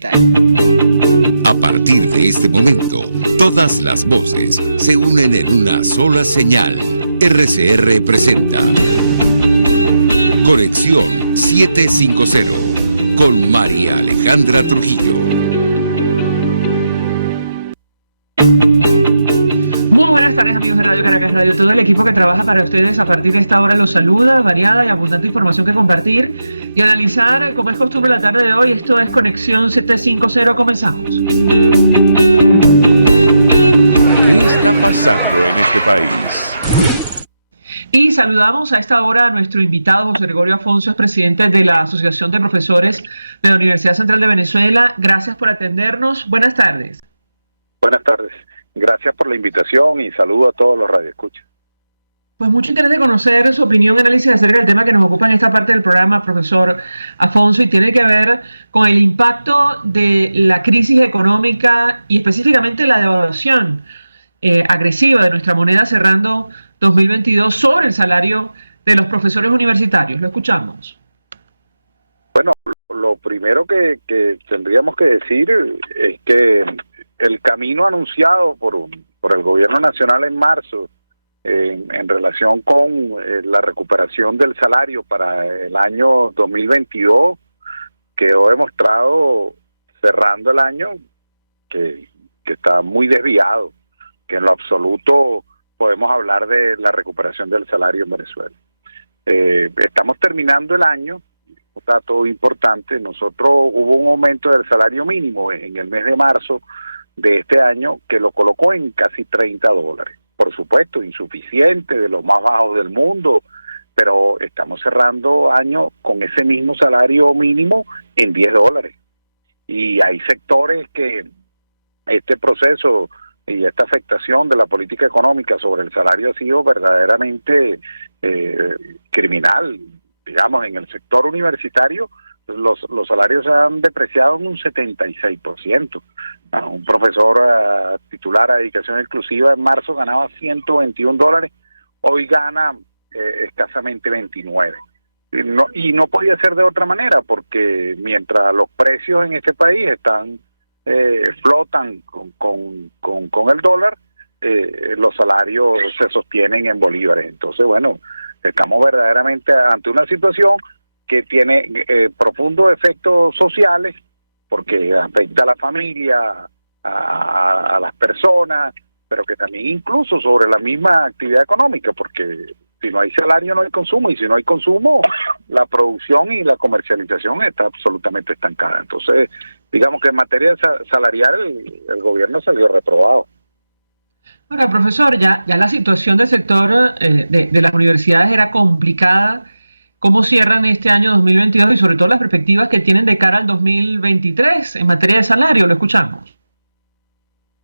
presenta. A partir de este momento, todas las voces se unen en una sola señal. RCR presenta Conexión 750 con María Alejandra Trujillo. Muy buenas tardes, amigos de Radio Caracas Radio. Todo el equipo que trabaja para ustedes a partir de esta hora los saluda. Variada y abundante información que compartir y analizar, como es costumbre la tarde de hoy. Esto es Conexión 750. Comenzamos. ¿Qué está pasando en este país? Y saludamos a esta hora a nuestro invitado, José Gregorio Afonso, es presidente de la Asociación de Profesores de la Universidad Central de Venezuela. Gracias por atendernos. Buenas tardes. Buenas tardes. Gracias por la invitación y saludo a todos los radioescuchas. Pues mucho interés de conocer su opinión y análisis acerca del tema que nos ocupa en esta parte del programa, profesor Afonso, y tiene que ver con el impacto de la crisis económica y específicamente la devaluación agresiva de nuestra moneda cerrando 2022 sobre el salario de los profesores universitarios. Lo escuchamos. Bueno, lo primero que tendríamos que decir es que el camino anunciado por el gobierno nacional en marzo en relación con la recuperación del salario para el año 2022 quedó demostrado cerrando el año que está muy desviado, que en lo absoluto podemos hablar de la recuperación del salario en Venezuela. Estamos terminando el año, un dato importante, nosotros hubo un aumento del salario mínimo en el mes de marzo de este año que lo colocó en casi $30. Por supuesto, insuficiente, de los más bajos del mundo, pero estamos cerrando año con ese mismo salario mínimo en $10. Y hay sectores que este proceso y esta afectación de la política económica sobre el salario ha sido verdaderamente criminal. Digamos, en el sector universitario los salarios se han depreciado en un 76%. Un profesor titular a dedicación exclusiva en marzo ganaba $121, hoy gana escasamente 29. Y no podía ser de otra manera, porque mientras los precios en este país flotan con el dólar, los salarios se sostienen en bolívares. Entonces, bueno, estamos verdaderamente ante una situación que tiene profundos efectos sociales, porque afecta a la familia, a las personas, pero que también incluso sobre la misma actividad económica, porque si no hay salario no hay consumo, y si no hay consumo, la producción y la comercialización está absolutamente estancada. Entonces, digamos que en materia salarial el gobierno salió reprobado. Ahora, profesor, ya la situación del sector de las universidades era complicada. ¿Cómo cierran este año 2022 y sobre todo las perspectivas que tienen de cara al 2023 en materia de salario? Lo escuchamos.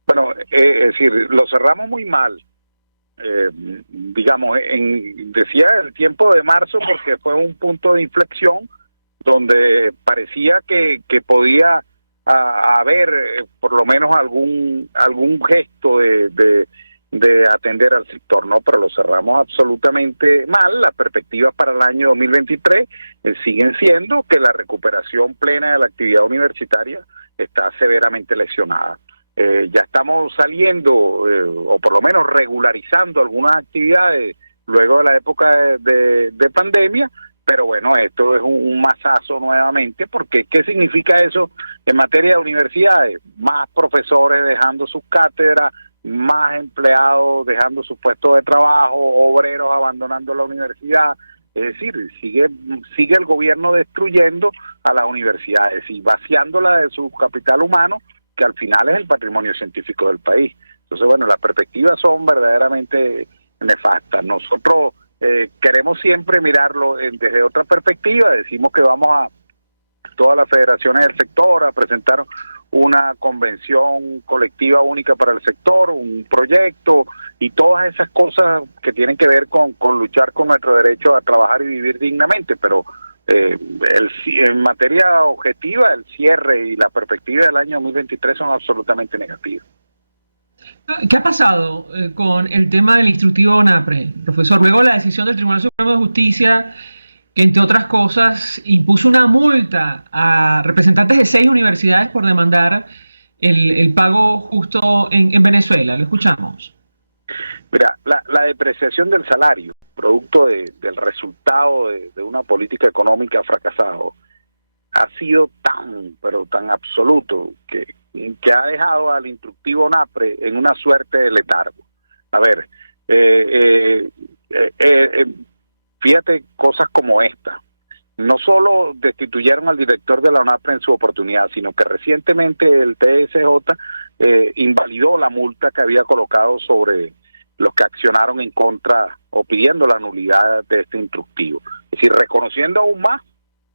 Bueno, es decir, lo cerramos muy mal. Digamos, decía el tiempo de marzo porque fue un punto de inflexión donde parecía que podía haber por lo menos algún gesto de atender al sector, ¿no? Pero lo cerramos absolutamente mal. Las perspectivas para el año 2023 siguen siendo que la recuperación plena de la actividad universitaria está severamente lesionada. Ya estamos saliendo, o por lo menos regularizando algunas actividades luego de la época de pandemia, pero bueno, esto es un mazazo nuevamente, porque ¿qué significa eso en materia de universidades? Más profesores dejando sus cátedras, más empleados dejando sus puestos de trabajo, obreros abandonando la universidad. Es decir, sigue el gobierno destruyendo a las universidades y vaciándola de su capital humano, que al final es el patrimonio científico del país. Entonces, bueno, las perspectivas son verdaderamente nefastas. Nosotros queremos siempre mirarlo desde otra perspectiva. Decimos que vamos a todas las federaciones del sector a presentar una convención colectiva única para el sector, un proyecto y todas esas cosas que tienen que ver con luchar con nuestro derecho a trabajar y vivir dignamente, pero en materia objetiva el cierre y la perspectiva del año 2023 son absolutamente negativas. ¿Qué ha pasado con el tema del instructivo ONAPRE, profesor? Luego la decisión del Tribunal Supremo de Justicia que entre otras cosas impuso una multa a representantes de 6 universidades por demandar el pago justo en Venezuela. Lo escuchamos. Mira, la depreciación del salario, producto del resultado de una política económica fracasada, ha sido pero tan absoluto que ha dejado al instructivo NAPRE en una suerte de letargo. A ver, fíjate cosas como esta. No solo destituyeron al director de la UNAPRE en su oportunidad, sino que recientemente el TSJ invalidó la multa que había colocado sobre los que accionaron en contra o pidiendo la nulidad de este instructivo. Es decir, reconociendo aún más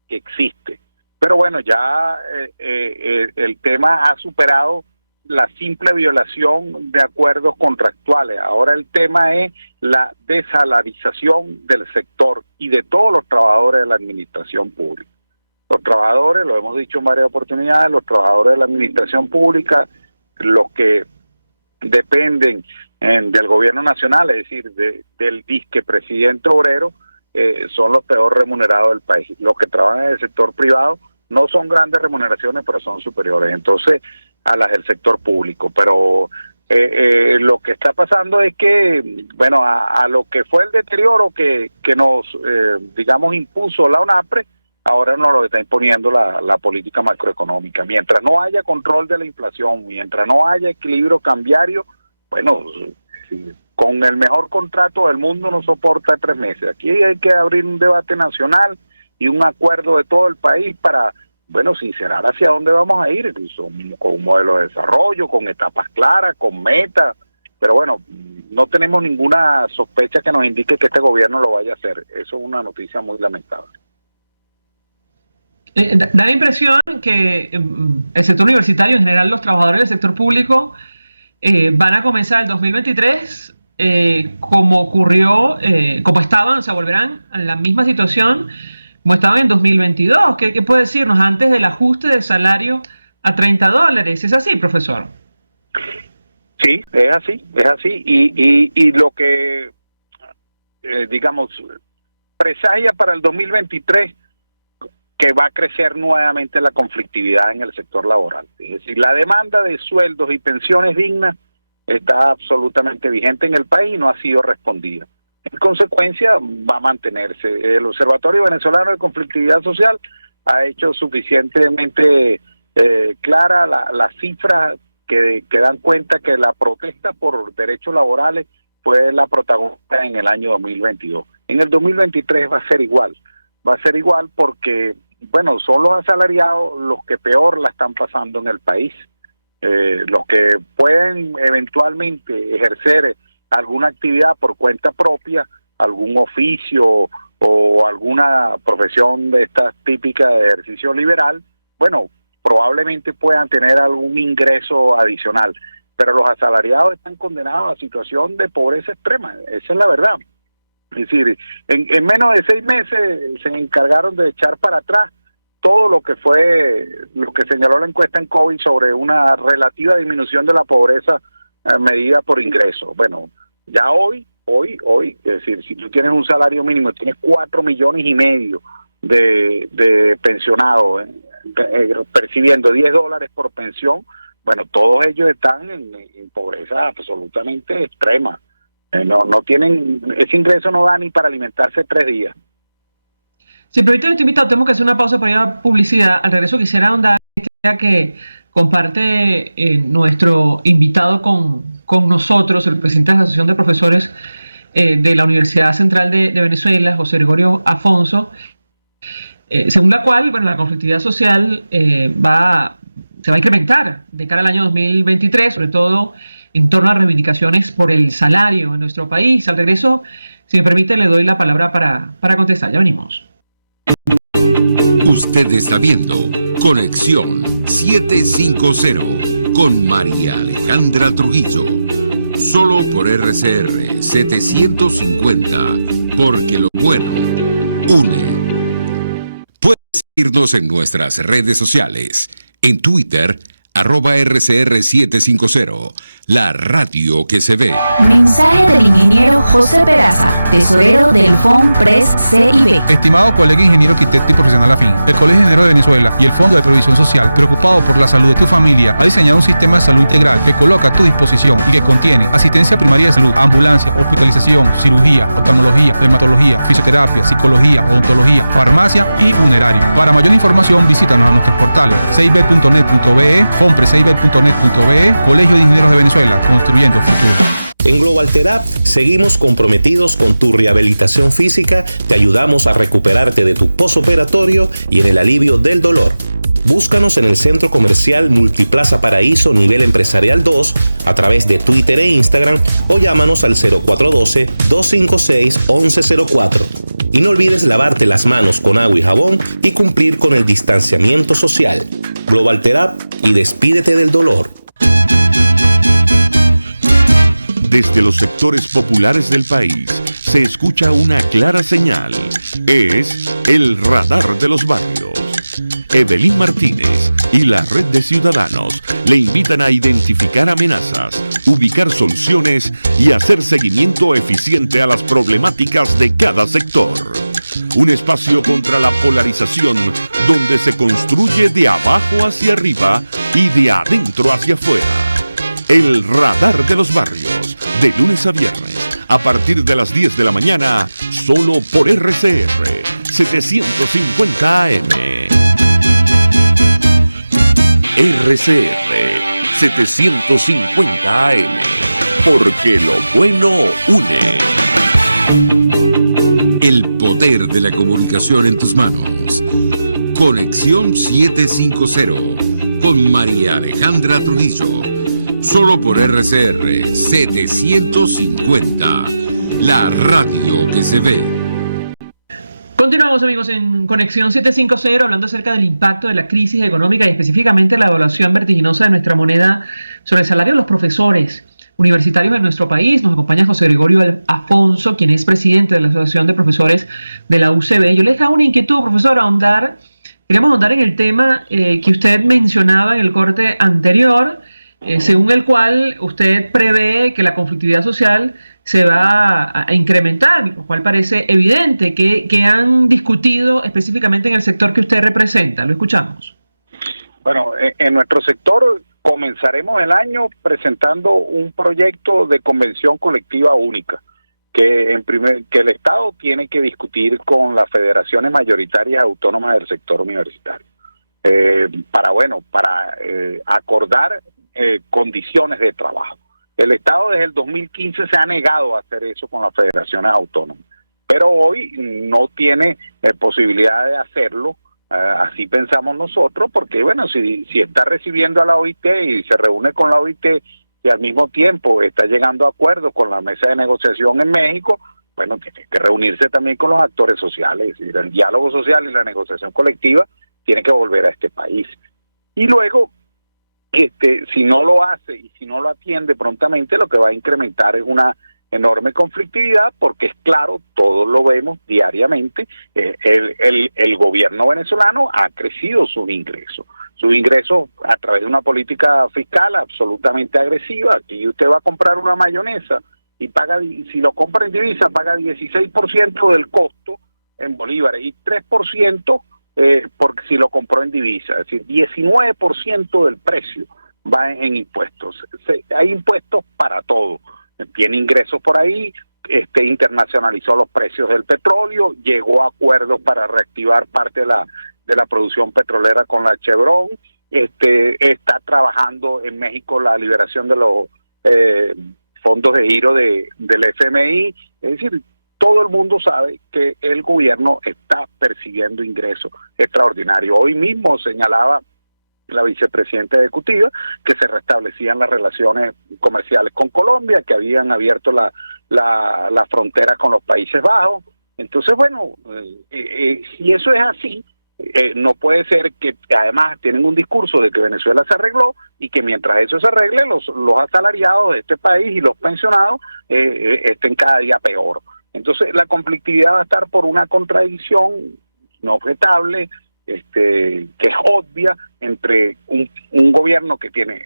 que existe. Pero bueno, ya el tema ha superado la simple violación de acuerdos contractuales. Ahora el tema es la desalarización del sector y de todos los trabajadores de la administración pública. Los trabajadores, lo hemos dicho en varias oportunidades, los trabajadores de la administración pública, los que dependen del gobierno nacional, es decir, del disque presidente obrero, son los peor remunerados del país. Los que trabajan en el sector privado no son grandes remuneraciones, pero son superiores entonces a las del sector público. Pero lo que está pasando es que, bueno, a lo que fue el deterioro que nos, digamos, impuso la UNAPRE, ahora nos lo está imponiendo la política macroeconómica. Mientras no haya control de la inflación, mientras no haya equilibrio cambiario, bueno, con el mejor contrato del mundo no soporta 3 meses. Aquí hay que abrir un debate nacional y un acuerdo de todo el país para, bueno, sincerar hacia dónde vamos a ir, con un modelo de desarrollo, con etapas claras, con metas, pero bueno, no tenemos ninguna sospecha que nos indique que este gobierno lo vaya a hacer. Eso es una noticia muy lamentable. Da la impresión que el sector universitario, en general los trabajadores del sector público, van a comenzar el 2023 como ocurrió, como estaban, o sea, volverán a la misma situación como estaban en 2022. ¿Qué puede decirnos antes del ajuste de salario a $30? ¿Es así, profesor? Sí, es así. Y lo que, digamos, presagia para el 2023, que va a crecer nuevamente la conflictividad en el sector laboral. Es decir, la demanda de sueldos y pensiones dignas está absolutamente vigente en el país y no ha sido respondida. En consecuencia, va a mantenerse. El Observatorio Venezolano de Conflictividad Social ha hecho suficientemente clara las cifras que dan cuenta que la protesta por derechos laborales fue la protagonista en el año 2022. En el 2023 va a ser igual. Va a ser igual porque, bueno, son los asalariados los que peor la están pasando en el país. Los que pueden eventualmente ejercer alguna actividad por cuenta propia, algún oficio o alguna profesión de estas típicas de ejercicio liberal, bueno, probablemente puedan tener algún ingreso adicional, pero los asalariados están condenados a situación de pobreza extrema, esa es la verdad. Es decir, en menos de 6 meses se encargaron de echar para atrás todo lo que fue, lo que señaló la encuesta en COVID sobre una relativa disminución de la pobreza medida por ingresos. Bueno, ya hoy, es decir, si tú tienes un salario mínimo, tienes 4,5 millones de pensionados percibiendo $10 por pensión, bueno, todos ellos están en pobreza absolutamente extrema. No tienen, ese ingreso no da ni para alimentarse 3 días. Sí, pero ahorita nuestro invitado, tenemos que hacer una pausa para ir a publicidad. Al regreso quisiera ahondar en esta idea que comparte nuestro invitado con nosotros, el presidente de la Asociación de Profesores de la Universidad Central de Venezuela, José Gregorio Afonso, según la cual, bueno, la conflictividad social se va a incrementar de cara al año 2023, sobre todo en torno a reivindicaciones por el salario en nuestro país. Al regreso, si me permite, le doy la palabra para contestar. Ya venimos. Usted está viendo Conexión 750 con María Alejandra Trujillo. Solo por RCR 750, porque lo bueno une. Puedes seguirnos en nuestras redes sociales. En Twitter, @RCR750, la radio que se ve. Mensaje del ingeniero José Peraza, tesorero del FONPRES CIB. Estimado colega ingeniero arquitecto y profesional afín, el Colegio de Ingenieros de Venezuela y el Fondo de Previsión Social, preocupado por la salud de tu familia, ha diseñado un sistema de salud integral que coloca a tu disposición y que contiene asistencia primaria de salud, ambulancia, hospitalización, cirugía, oftalmología, dermatología, fisioterapia, psicología, odontología, farmacia y funerario. Para mayor información, visítanos a nuestros portales cib.net.be, fonprescib.net.be, Colegio de Ingenieros de Venezuela, construyendo futuro. En Global Therap seguimos comprometidos con tu rehabilitación física, te ayudamos a recuperarte de tu posoperatorio y en el alivio del dolor. Búscanos en el Centro Comercial Multiplaza Paraíso Nivel Empresarial 2 a través de Twitter e Instagram o llámanos al 0412-256-1104. Y no olvides lavarte las manos con agua y jabón y cumplir con el distanciamiento social. Global Therap y despídete del dolor. Desde los sectores populares del país se escucha una clara señal. Es el radar de los barrios. Evelyn Martínez y la Red de Ciudadanos le invitan a identificar amenazas, ubicar soluciones y hacer seguimiento eficiente a las problemáticas de cada sector. Un espacio contra la polarización donde se construye de abajo hacia arriba y de adentro hacia afuera. El radar de los barrios, de lunes a viernes, a partir de las 10 de la mañana, solo por RCR 750 AM. RCR 750 AM, porque lo bueno une. El poder de la comunicación en tus manos. Conexión 750 con María Alejandra Trujillo. Solo por RCR 750, la radio que se ve. Continuamos, amigos, en Conexión 750, hablando acerca del impacto de la crisis económica y específicamente la evaluación vertiginosa de nuestra moneda sobre el salario de los profesores universitarios en nuestro país. Nos acompaña José Gregorio Afonso, quien es presidente de la Asociación de Profesores de la UCB. Yo les dejo una inquietud, profesor, queremos ahondar en el tema que usted mencionaba en el corte anterior, según el cual usted prevé que la conflictividad social se va a incrementar, lo cual parece evidente. Que han discutido específicamente en el sector que usted representa. Lo escuchamos. Bueno, en nuestro sector comenzaremos el año presentando un proyecto de convención colectiva única que el Estado tiene que discutir con las federaciones mayoritarias autónomas del sector universitario para acordar condiciones de trabajo. El Estado desde el 2015 se ha negado a hacer eso con las federaciones autónomas, pero hoy no tiene posibilidad de hacerlo. Así pensamos nosotros, porque bueno, si está recibiendo a la OIT y se reúne con la OIT y al mismo tiempo está llegando a acuerdos con la mesa de negociación en México, bueno, tiene que reunirse también con los actores sociales. Es decir, el diálogo social y la negociación colectiva tiene que volver a este país. Y luego, si no lo hace y si no lo atiende prontamente, lo que va a incrementar es una enorme conflictividad, porque es claro, todos lo vemos diariamente, el gobierno venezolano ha crecido sus ingresos a través de una política fiscal absolutamente agresiva. Aquí usted va a comprar una mayonesa y si lo compra en divisa, paga 16% del costo en bolívares y 3% porque si lo compró en divisa, es decir, 19% del precio va en impuestos. Hay impuestos para todo. Tiene ingresos por ahí, internacionalizó los precios del petróleo, llegó a acuerdos para reactivar parte de la producción petrolera con la Chevron, está trabajando en México la liberación de los fondos de giro del FMI. Es decir, todo el mundo sabe que el gobierno está persiguiendo ingresos extraordinarios. Hoy mismo señalaba la vicepresidenta ejecutiva que se restablecían las relaciones comerciales con Colombia, que habían abierto la frontera con los Países Bajos. Entonces, bueno, si eso es así, no puede ser que además tienen un discurso de que Venezuela se arregló y que mientras eso se arregle, los asalariados de este país y los pensionados estén cada día peor. Entonces, la conflictividad va a estar por una contradicción no objetable, que es obvia, entre un gobierno que tiene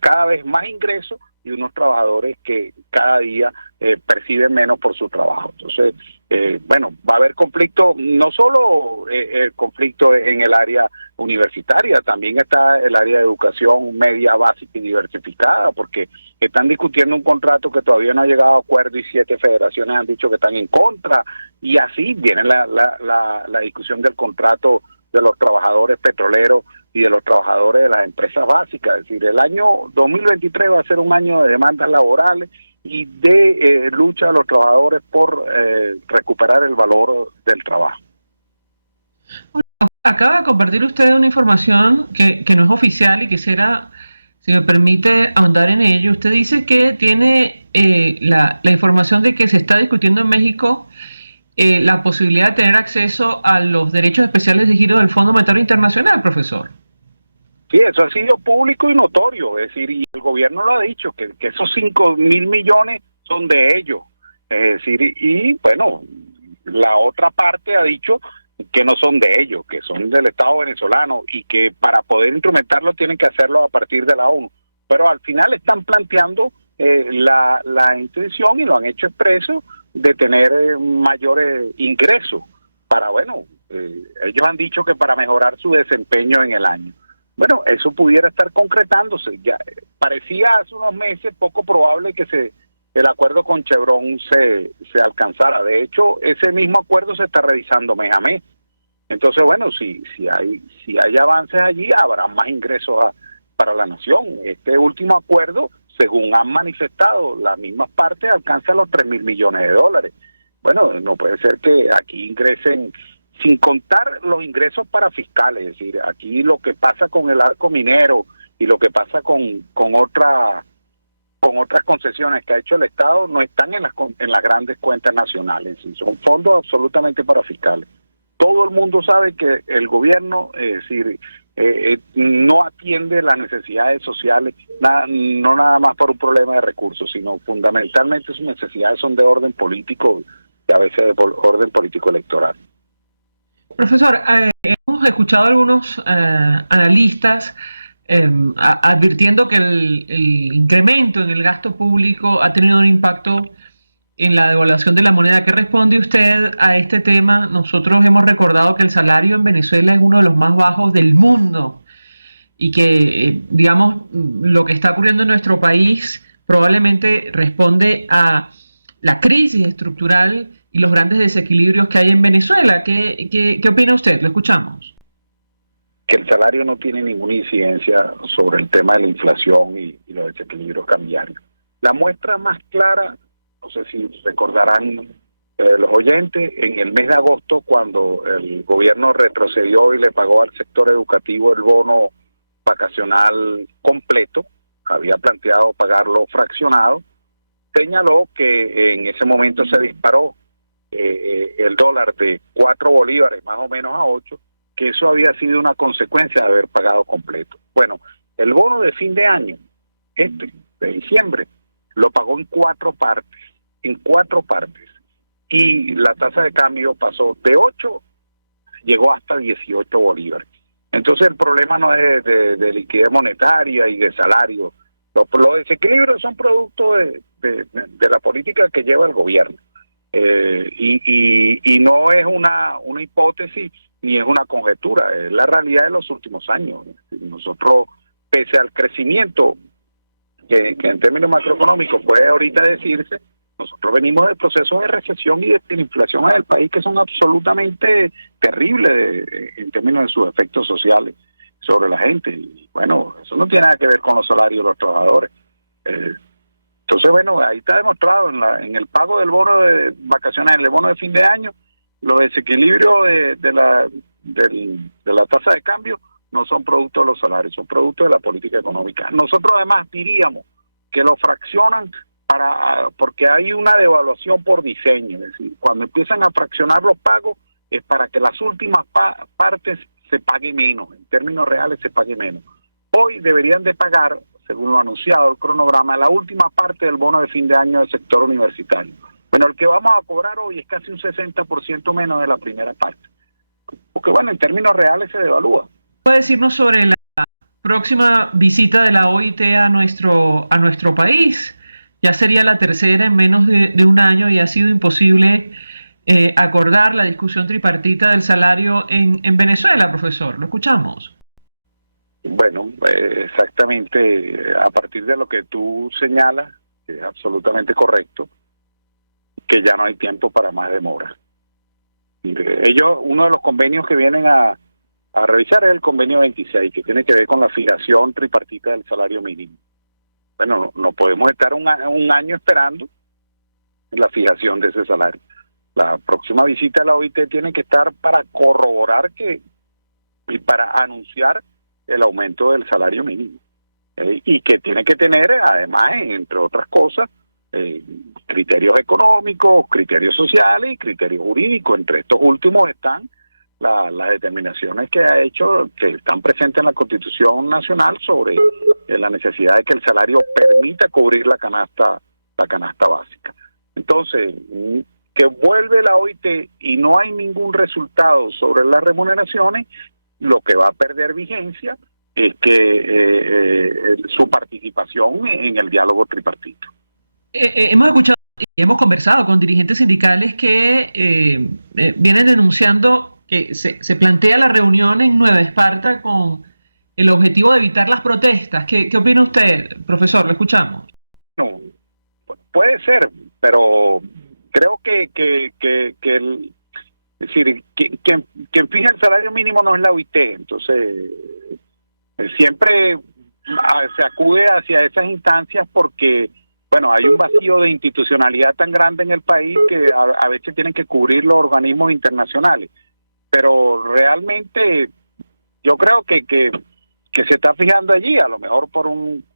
cada vez más ingresos y unos trabajadores que cada día perciben menos por su trabajo. Entonces, bueno, va a haber conflicto, no solo el conflicto en el área universitaria, también está el área de educación media básica y diversificada, porque están discutiendo un contrato que todavía no ha llegado a acuerdo y 7 federaciones han dicho que están en contra, y así viene la discusión del contrato de los trabajadores petroleros y de los trabajadores de las empresas básicas. Es decir, el año 2023 va a ser un año de demandas laborales y de lucha de los trabajadores por recuperar el valor del trabajo. Acaba de compartir usted una información que no es oficial y quisiera, si me permite, ahondar en ello. Usted dice que tiene la información de que se está discutiendo en México la posibilidad de tener acceso a los derechos especiales de giro del Fondo Monetario Internacional, profesor. Sí, eso ha sido público y notorio, es decir, y el gobierno lo ha dicho, que esos 5.000 millones son de ellos. Es decir, y bueno, la otra parte ha dicho que no son de ellos, que son del Estado venezolano y que para poder instrumentarlo tienen que hacerlo a partir de la ONU. Pero al final están planteando la intención, y lo han hecho expreso, de tener mayores ingresos para, bueno, ellos han dicho que para mejorar su desempeño en el año. Bueno, eso pudiera estar concretándose. Ya parecía hace unos meses poco probable que el acuerdo con Chevron se alcanzara. De hecho, ese mismo acuerdo se está revisando mes a mes. Entonces, bueno, si hay avances allí, habrá más ingresos para la nación. Este último acuerdo, según han manifestado las mismas partes, alcanza los 3.000 millones de dólares. Bueno, no puede ser que aquí ingresen, sin contar los ingresos para fiscales, es decir, aquí lo que pasa con el arco minero y lo que pasa con otras concesiones que ha hecho el Estado no están en las grandes cuentas nacionales, son fondos absolutamente para fiscales. Todo el mundo sabe que el gobierno, es decir, no atiende las necesidades sociales, no nada más por un problema de recursos, sino fundamentalmente sus necesidades son de orden político y a veces de orden político electoral. Profesor, hemos escuchado a algunos analistas advirtiendo que el incremento en el gasto público ha tenido un impacto en la devaluación de la moneda. ¿Qué responde usted a este tema? Nosotros hemos recordado que el salario en Venezuela es uno de los más bajos del mundo y que, digamos, lo que está ocurriendo en nuestro país probablemente responde a la crisis estructural y los grandes desequilibrios que hay en Venezuela. ¿Qué opina usted? Lo escuchamos. Que el salario no tiene ninguna incidencia sobre el tema de la inflación y los desequilibrios cambiarios. La muestra más clara, no sé si recordarán los oyentes, en el mes de agosto, cuando el gobierno retrocedió y le pagó al sector educativo el bono vacacional completo, había planteado pagarlo fraccionado, señaló que en ese momento se disparó el dólar de 4 bolívares más o menos a 8, que eso había sido una consecuencia de haber pagado completo. Bueno, el bono de fin de año, de diciembre, lo pagó en 4 partes, y la tasa de cambio pasó de 8, llegó hasta 18 bolívares. Entonces el problema no es de liquidez monetaria y de salario. Los desequilibrios son producto de la política que lleva el gobierno. Y no es una hipótesis ni es una conjetura, es la realidad de los últimos años. Nosotros, pese al crecimiento que en términos macroeconómicos puede ahorita decirse, nosotros venimos de procesos de recesión y de inflación en el país que son absolutamente terribles en términos de sus efectos sociales sobre la gente. Y bueno, eso no tiene nada que ver con los salarios de los trabajadores. Entonces, bueno, ahí está demostrado en el pago del bono de vacaciones, el bono de fin de año, los desequilibrios de la tasa de cambio no son producto de los salarios, son producto de la política económica. Nosotros además diríamos que lo fraccionan porque hay una devaluación por diseño, es decir, cuando empiezan a fraccionar los pagos es para que las últimas partes se pague menos, en términos reales se pague menos. Hoy deberían de pagar, según lo anunciado el cronograma, la última parte del bono de fin de año del sector universitario. Bueno, el que vamos a cobrar hoy es casi un 60% menos de la primera parte, porque bueno, en términos reales se devalúa. ¿Puede decirnos sobre próxima visita de la OIT a nuestro país. Ya sería la tercera en menos de un año y ha sido imposible acordar la discusión tripartita del salario en Venezuela, profesor. Lo escuchamos. Bueno, exactamente a partir de lo que tú señalas, que es absolutamente correcto, que ya no hay tiempo para más demora. Uno de los convenios que vienen a revisar es el convenio 26, que tiene que ver con la fijación tripartita del salario mínimo. Bueno, no podemos estar un año esperando en la fijación de ese salario. La próxima visita a la OIT tiene que estar para corroborar y para anunciar el aumento del salario mínimo. Y que tiene que tener, además, entre otras cosas, criterios económicos, criterios sociales y criterios jurídicos. Entre estos últimos están las determinaciones que ha hecho, que están presentes en la Constitución Nacional sobre la necesidad de que el salario permita cubrir la canasta básica. Entonces, que vuelve la OIT y no hay ningún resultado sobre las remuneraciones, lo que va a perder vigencia es que su participación en el diálogo tripartito. Hemos escuchado y hemos conversado con dirigentes sindicales que vienen denunciando que se plantea la reunión en Nueva Esparta con el objetivo de evitar las protestas. ¿Qué opina usted, profesor? Lo escuchamos. No, puede ser, pero creo que es decir, quien fija el salario mínimo no es la OIT, entonces siempre se acude hacia esas instancias porque, bueno, hay un vacío de institucionalidad tan grande en el país que a veces tienen que cubrir los organismos internacionales. Pero realmente yo creo que se está fijando allí, a lo mejor por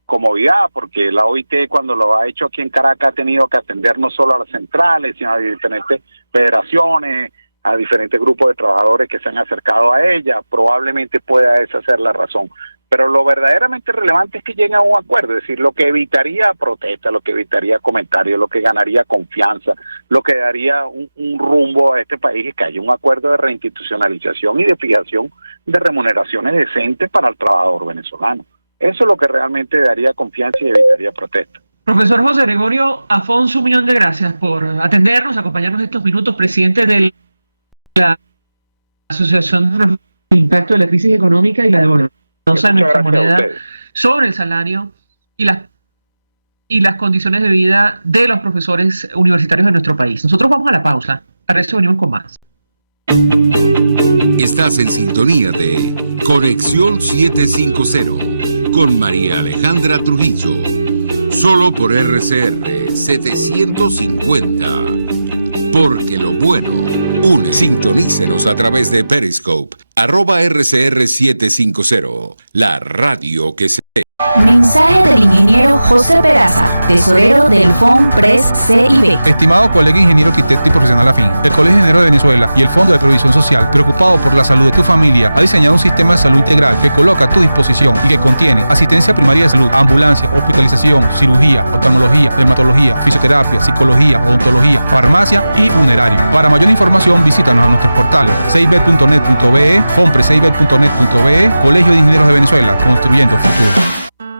comodidad, porque la OIT cuando lo ha hecho aquí en Caracas ha tenido que atender no solo a las centrales, sino a diferentes federaciones, a diferentes grupos de trabajadores que se han acercado a ella. Probablemente pueda esa ser la razón. Pero lo verdaderamente relevante es que lleguen a un acuerdo, es decir, lo que evitaría protesta, lo que evitaría comentarios, lo que ganaría confianza, lo que daría un rumbo a este país es que haya un acuerdo de reinstitucionalización y de fijación de remuneraciones decentes para el trabajador venezolano. Eso es lo que realmente daría confianza y evitaría protesta. Profesor José Gregorio Afonso, un millón de gracias por atendernos, acompañarnos estos minutos, presidente de la Asociación por el Impacto de la Crisis Económica y la Devaluación de nuestra moneda sobre el salario y las condiciones de vida de los profesores universitarios de nuestro país. Nosotros vamos a la pausa, para eso venimos con más. Estás en sintonía de Conexión 750 con María Alejandra Trujillo, solo por RCR 750, porque lo bueno une. Sintonícenos a través de Periscope, @RCR750, la radio que se ve. Mensaje del ingeniero José Peraza, tesorero del FONPRES CIB. Estimado colega ingeniero arquitecto y profesional afín, el Colegio de Ingenieros de Venezuela y el Fondo de Previsión Social, preocupado por la salud de tu familia, ha diseñado un sistema de salud integral que coloca a tu disposición y que contiene asistencia primaria de salud, ambulancia, hospitalización, cirugía, oftalmología, dermatología, fisioterapia, psicología, odontología, farmacia y funerario. Para mayor información, visítanos a nuestros portales cib.net.be, fonprescib.net.be, Colegio de Ingenieros de Venezuela, construyendo futuro.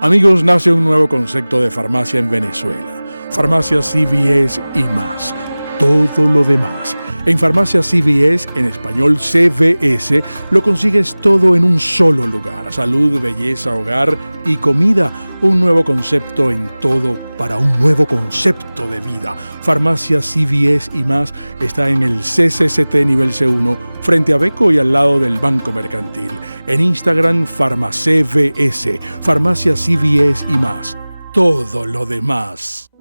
Amigos, nace un nuevo concepto de farmacia en Venezuela. Farmacia CVS y más. Todo lo demás. En Farmacia CVS, en español CVS, lo consigues todo en un solo lugar. Salud, belleza, hogar y comida. Un nuevo concepto en todo para un nuevo concepto de vida. Farmacia CVS y más está en el CCCT nivel C1, frente a Beco y al lado del Banco Mercantil. En Instagram, FarmaCVS. Farmacia CVS y más. Todo lo demás.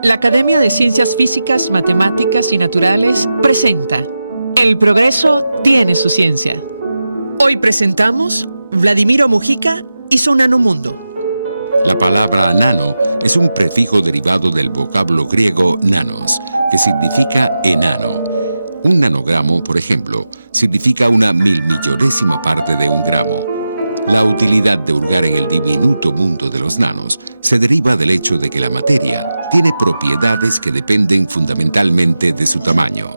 La Academia de Ciencias Físicas, Matemáticas y Naturales presenta El progreso tiene su ciencia. Hoy presentamos Vladimiro Mujica y su nanomundo. La palabra nano es un prefijo derivado del vocablo griego nanos, que significa enano. Un nanogramo, por ejemplo, significa una milmillonésima parte de un gramo. La utilidad de hurgar en el diminuto mundo de los nanos se deriva del hecho de que la materia tiene propiedades que dependen fundamentalmente de su tamaño.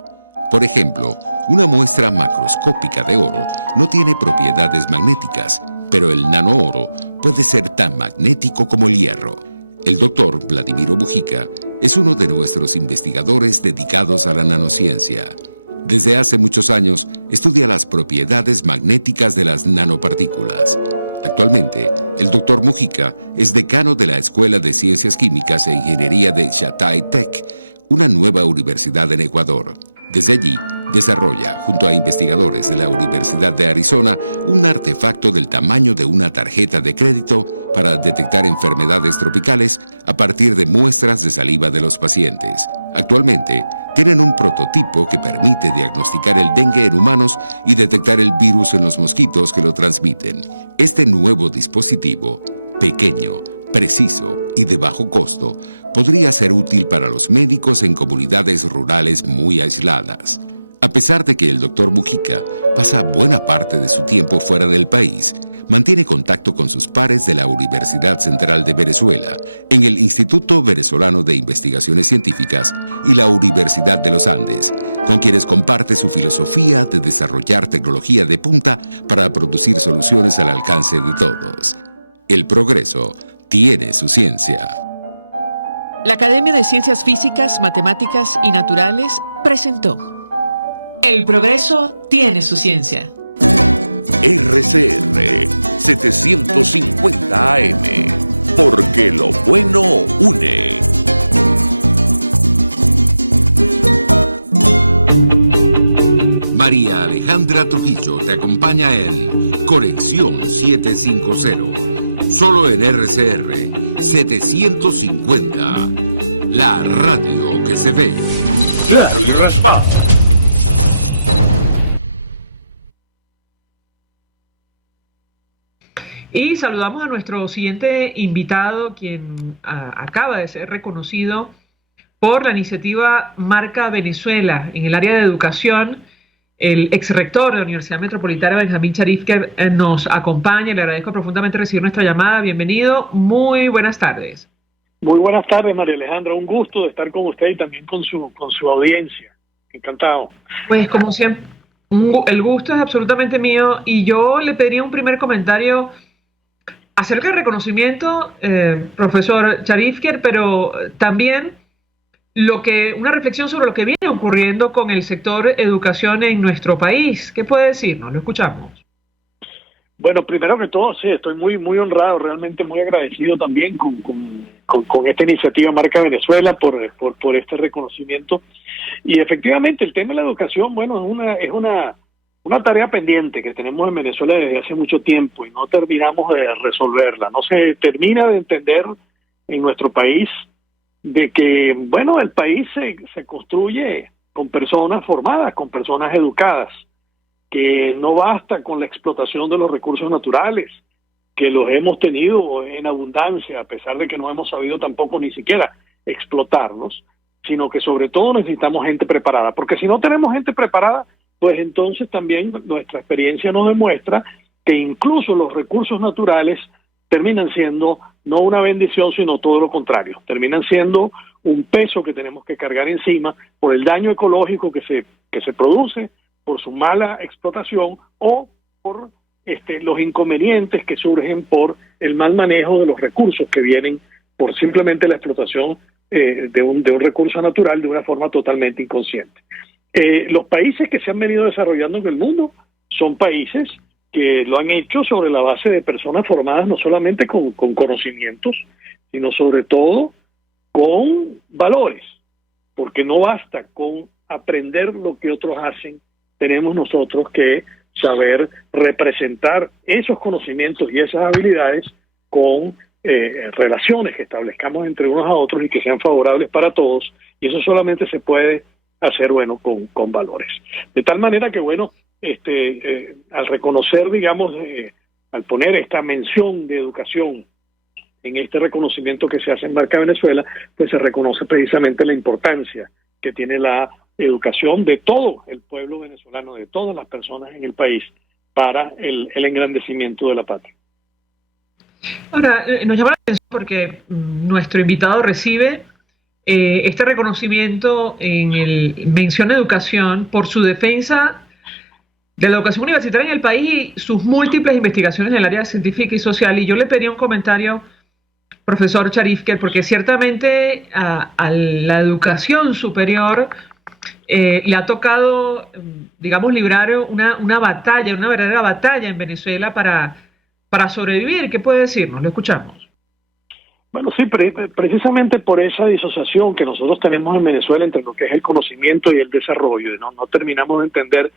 Por ejemplo, una muestra macroscópica de oro no tiene propiedades magnéticas, pero el nanooro puede ser tan magnético como el hierro. El doctor Vladimiro Mujica es uno de nuestros investigadores dedicados a la nanociencia. Desde hace muchos años estudia las propiedades magnéticas de las nanopartículas. Actualmente, el doctor Mujica es decano de la Escuela de Ciencias Químicas e Ingeniería de Shatay Tech, una nueva universidad en Ecuador. Desde allí, desarrolla, junto a investigadores de la Universidad de Arizona, un artefacto del tamaño de una tarjeta de crédito para detectar enfermedades tropicales a partir de muestras de saliva de los pacientes. Actualmente, tienen un prototipo que permite diagnosticar el dengue en humanos y detectar el virus en los mosquitos que lo transmiten. Este nuevo dispositivo, pequeño, preciso y de bajo costo, podría ser útil para los médicos en comunidades rurales muy aisladas. A pesar de que el Dr. Mujica pasa buena parte de su tiempo fuera del país, mantiene contacto con sus pares de la Universidad Central de Venezuela, en el Instituto Venezolano de Investigaciones Científicas y la Universidad de los Andes, con quienes comparte su filosofía de desarrollar tecnología de punta para producir soluciones al alcance de todos. El progreso tiene su ciencia. La Academia de Ciencias Físicas, Matemáticas y Naturales presentó El progreso tiene su ciencia. RCR 750 AM, porque lo bueno une. María Alejandra Trujillo te acompaña en Conexión 750, solo en RCR 750, la radio que se ve. Claro y raspado. Y saludamos a nuestro siguiente invitado, quien acaba de ser reconocido por la iniciativa Marca Venezuela en el área de educación. El exrector de la Universidad Metropolitana, Benjamín Sharif, que nos acompaña. Le agradezco profundamente recibir nuestra llamada. Bienvenido. Muy buenas tardes. Muy buenas tardes, María Alejandra. Un gusto de estar con usted y también con su audiencia. Encantado. Pues como siempre, el gusto es absolutamente mío. Y yo le pediría un primer comentario acerca del reconocimiento, profesor Sharifker, pero también una reflexión sobre lo que viene ocurriendo con el sector educación en nuestro país. ¿Qué puede decirnos? Lo escuchamos. Bueno, primero que todo, sí, estoy muy honrado, realmente muy agradecido también con esta iniciativa Marca Venezuela por este reconocimiento. Y efectivamente el tema de la educación, bueno, es una tarea pendiente que tenemos en Venezuela desde hace mucho tiempo y no terminamos de resolverla. No se termina de entender en nuestro país de que, bueno, el país se construye con personas formadas, con personas educadas, que no basta con la explotación de los recursos naturales, que los hemos tenido en abundancia, a pesar de que no hemos sabido tampoco ni siquiera explotarlos, sino que sobre todo necesitamos gente preparada, porque si no tenemos gente preparada, pues entonces también nuestra experiencia nos demuestra que incluso los recursos naturales terminan siendo no una bendición, sino todo lo contrario. Terminan siendo un peso que tenemos que cargar encima por el daño ecológico que se produce, por su mala explotación o por los inconvenientes que surgen por el mal manejo de los recursos que vienen por simplemente la explotación de un recurso natural de una forma totalmente inconsciente. Los países que se han venido desarrollando en el mundo son países que lo han hecho sobre la base de personas formadas no solamente con conocimientos, sino sobre todo con valores, porque no basta con aprender lo que otros hacen, tenemos nosotros que saber representar esos conocimientos y esas habilidades con relaciones que establezcamos entre unos a otros y que sean favorables para todos, y eso solamente se puede hacer, bueno, con valores. De tal manera que, bueno, al reconocer, digamos, al poner esta mención de educación en este reconocimiento que se hace en Marca Venezuela, pues se reconoce precisamente la importancia que tiene la educación de todo el pueblo venezolano, de todas las personas en el país, para el engrandecimiento de la patria. Ahora, nos llama la atención porque nuestro invitado recibe este reconocimiento en el Mención Educación por su defensa de la educación universitaria en el país y sus múltiples investigaciones en el área científica y social. Y yo le pedí un comentario, profesor Charifker, porque ciertamente a la educación superior le ha tocado, digamos, librar una batalla, una verdadera batalla en Venezuela para sobrevivir. ¿Qué puede decirnos? Lo escuchamos. Bueno, sí, precisamente por esa disociación que nosotros tenemos en Venezuela entre lo que es el conocimiento y el desarrollo, no terminamos de entender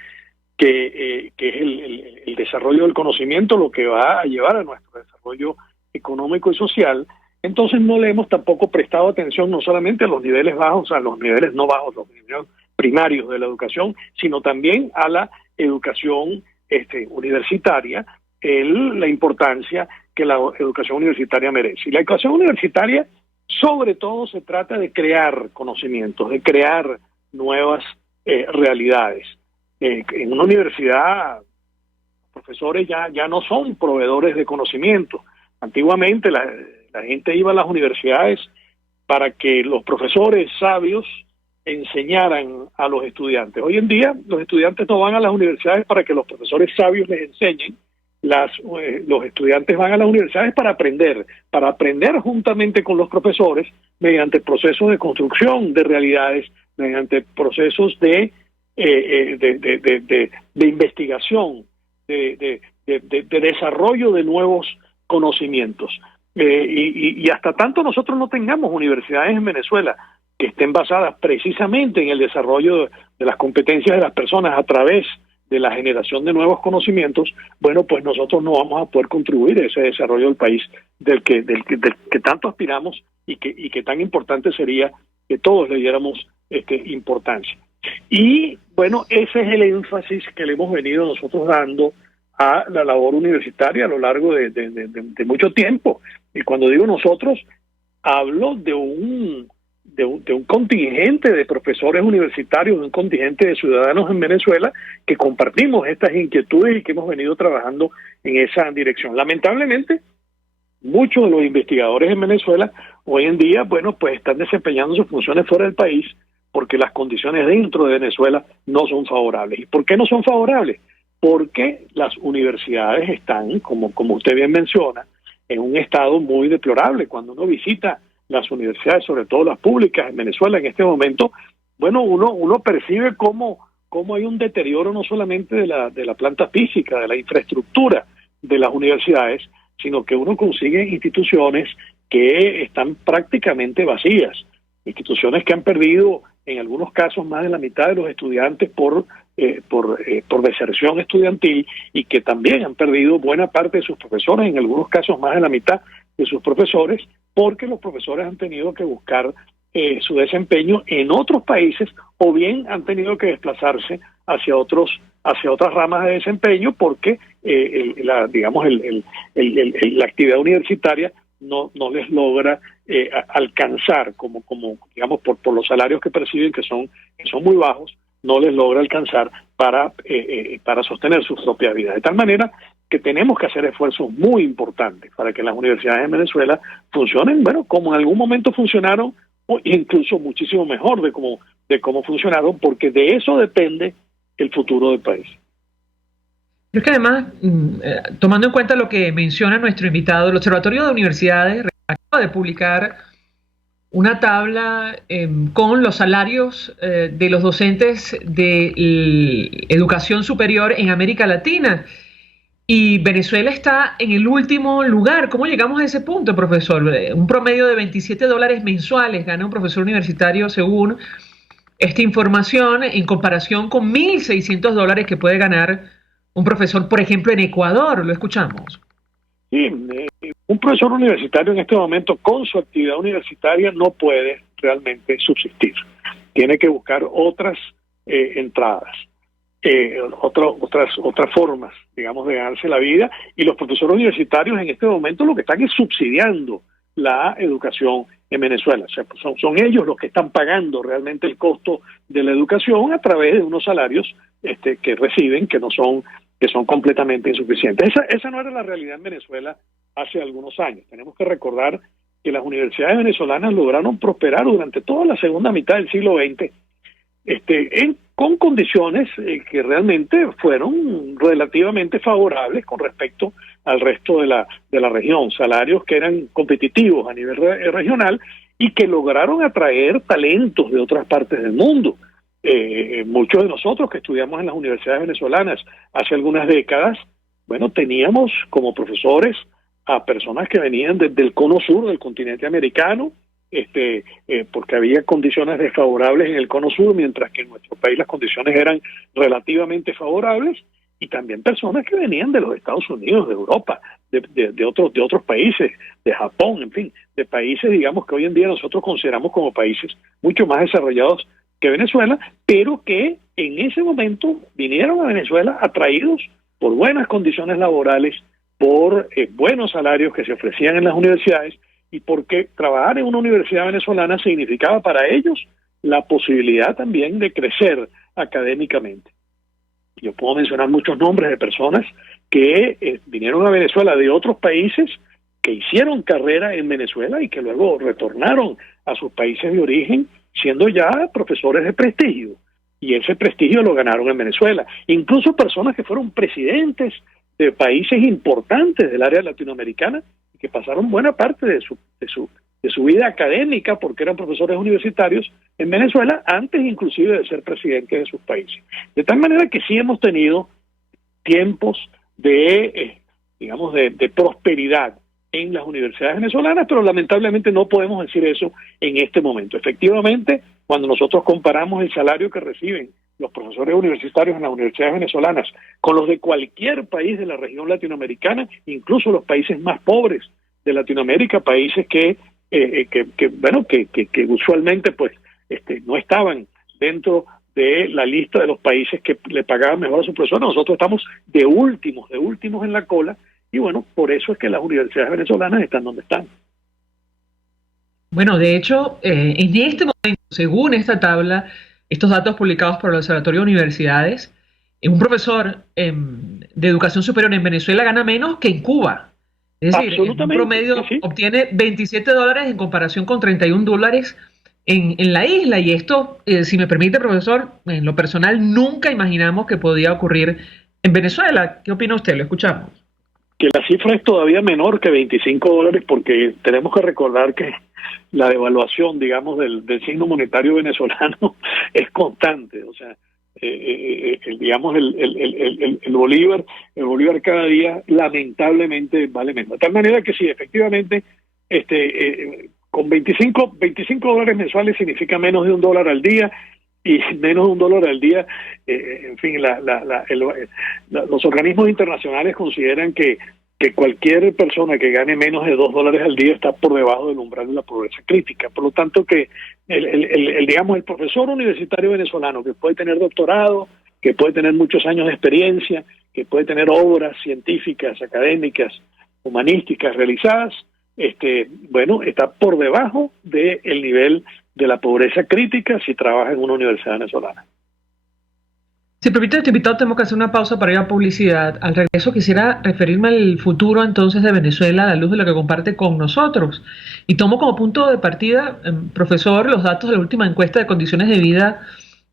que es el desarrollo del conocimiento lo que va a llevar a nuestro desarrollo económico y social. Entonces no le hemos tampoco prestado atención no solamente a los niveles bajos, a los niveles no bajos, los niveles primarios de la educación, sino también a la educación universitaria, la importancia que la educación universitaria merece. Y la educación universitaria, sobre todo, se trata de crear conocimientos, de crear nuevas realidades. En una universidad, los profesores ya no son proveedores de conocimiento. Antiguamente la gente iba a las universidades para que los profesores sabios enseñaran a los estudiantes. Hoy en día los estudiantes no van a las universidades para que los profesores sabios les enseñen. Los estudiantes van a las universidades para aprender juntamente con los profesores mediante procesos de construcción de realidades, mediante procesos de investigación, de desarrollo de nuevos conocimientos. Y hasta tanto nosotros no tengamos universidades en Venezuela que estén basadas precisamente en el desarrollo de las competencias de las personas a través de la generación de nuevos conocimientos, bueno, pues nosotros no vamos a poder contribuir a ese desarrollo del país del que tanto aspiramos y que tan importante sería que todos le diéramos importancia. Y bueno, ese es el énfasis que le hemos venido nosotros dando a la labor universitaria a lo largo de mucho tiempo. Y cuando digo nosotros, hablo de un contingente de profesores universitarios, de un contingente de ciudadanos en Venezuela que compartimos estas inquietudes y que hemos venido trabajando en esa dirección. Lamentablemente, muchos de los investigadores en Venezuela hoy en día, bueno, pues están desempeñando sus funciones fuera del país porque las condiciones dentro de Venezuela no son favorables. ¿Y por qué no son favorables? Porque las universidades están, como usted bien menciona, en un estado muy deplorable. Cuando uno visita las universidades, sobre todo las públicas en Venezuela en este momento, bueno, uno percibe cómo hay un deterioro no solamente de la planta física, de la infraestructura de las universidades, sino que uno consigue instituciones que están prácticamente vacías, instituciones que han perdido en algunos casos más de la mitad de los estudiantes por deserción estudiantil y que también han perdido buena parte de sus profesores, en algunos casos más de la mitad de sus profesores, porque los profesores han tenido que buscar su desempeño en otros países o bien han tenido que desplazarse hacia otras ramas de desempeño porque la actividad universitaria no les logra alcanzar como digamos por los salarios que perciben que son muy bajos, no les logra alcanzar para sostener su propia vida. De tal manera que tenemos que hacer esfuerzos muy importantes para que las universidades en Venezuela funcionen, bueno, como en algún momento funcionaron, o incluso muchísimo mejor de cómo funcionaron, porque de eso depende el futuro del país. Pero es que además, tomando en cuenta lo que menciona nuestro invitado, el Observatorio de Universidades acaba de publicar una tabla con los salarios de los docentes de educación superior en América Latina. Y Venezuela está en el último lugar. ¿Cómo llegamos a ese punto, profesor? Un promedio de $27 mensuales gana un profesor universitario según esta información en comparación con $1,600 que puede ganar un profesor, por ejemplo, en Ecuador. Lo escuchamos. Sí, un profesor universitario en este momento con su actividad universitaria no puede realmente subsistir. Tiene que buscar otras entradas. Otras formas, digamos, de ganarse la vida, y los profesores universitarios en este momento lo que están es subsidiando la educación en Venezuela. O sea, son ellos los que están pagando realmente el costo de la educación a través de unos salarios que reciben que son completamente insuficientes. Esa no era la realidad en Venezuela hace algunos años. Tenemos que recordar que las universidades venezolanas lograron prosperar durante toda la segunda mitad del siglo XX, con condiciones que realmente fueron relativamente favorables con respecto al resto de la región, salarios que eran competitivos a nivel regional y que lograron atraer talentos de otras partes del mundo. Muchos de nosotros que estudiamos en las universidades venezolanas hace algunas décadas, bueno, teníamos como profesores a personas que venían desde el cono sur del continente americano, porque había condiciones desfavorables en el cono sur, mientras que en nuestro país las condiciones eran relativamente favorables, y también personas que venían de los Estados Unidos, de Europa, de otros países, de Japón, en fin, de países, digamos, que hoy en día nosotros consideramos como países mucho más desarrollados que Venezuela, pero que en ese momento vinieron a Venezuela atraídos por buenas condiciones laborales, por buenos salarios que se ofrecían en las universidades, y porque trabajar en una universidad venezolana significaba para ellos la posibilidad también de crecer académicamente. Yo puedo mencionar muchos nombres de personas que vinieron a Venezuela de otros países, que hicieron carrera en Venezuela y que luego retornaron a sus países de origen siendo ya profesores de prestigio. Y ese prestigio lo ganaron en Venezuela. Incluso personas que fueron presidentes de países importantes del área latinoamericana y que pasaron buena parte de su vida académica, porque eran profesores universitarios en Venezuela, antes inclusive de ser presidentes de sus países. De tal manera que sí hemos tenido tiempos de prosperidad en las universidades venezolanas, pero lamentablemente no podemos decir eso en este momento. Efectivamente, cuando nosotros comparamos el salario que reciben los profesores universitarios en las universidades venezolanas con los de cualquier país de la región latinoamericana, incluso los países más pobres de Latinoamérica, países que usualmente pues no estaban dentro de la lista de los países que le pagaban mejor a sus profesores, nosotros estamos de últimos en la cola, y bueno, por eso es que las universidades venezolanas están donde están. Bueno, de hecho, en este momento, según esta tabla, estos datos publicados por el Observatorio de Universidades, un profesor de educación superior en Venezuela gana menos que en Cuba. Es decir, en un promedio sí. Obtiene $27 en comparación con $31 en la isla. Y esto, si me permite, profesor, en lo personal nunca imaginamos que podía ocurrir en Venezuela. ¿Qué opina usted? Lo escuchamos. Que la cifra es todavía menor que $25, porque tenemos que recordar que la devaluación, digamos, del signo monetario venezolano es constante. O sea, el bolívar cada día lamentablemente vale menos. De tal manera que sí, efectivamente, con $25 mensuales significa menos de $1 al día, y menos de $1 al día, en fin, los organismos internacionales consideran que cualquier persona que gane menos de $2 al día está por debajo del umbral de la pobreza crítica. Por lo tanto, que el profesor universitario venezolano que puede tener doctorado, que puede tener muchos años de experiencia, que puede tener obras científicas, académicas, humanísticas realizadas, está por debajo del nivel de la pobreza crítica si trabaja en una universidad venezolana. Si permite, este invitado, tenemos que hacer una pausa para ir a publicidad. Al regreso quisiera referirme al futuro entonces de Venezuela a la luz de lo que comparte con nosotros. Y tomo como punto de partida, profesor, los datos de la última encuesta de condiciones de vida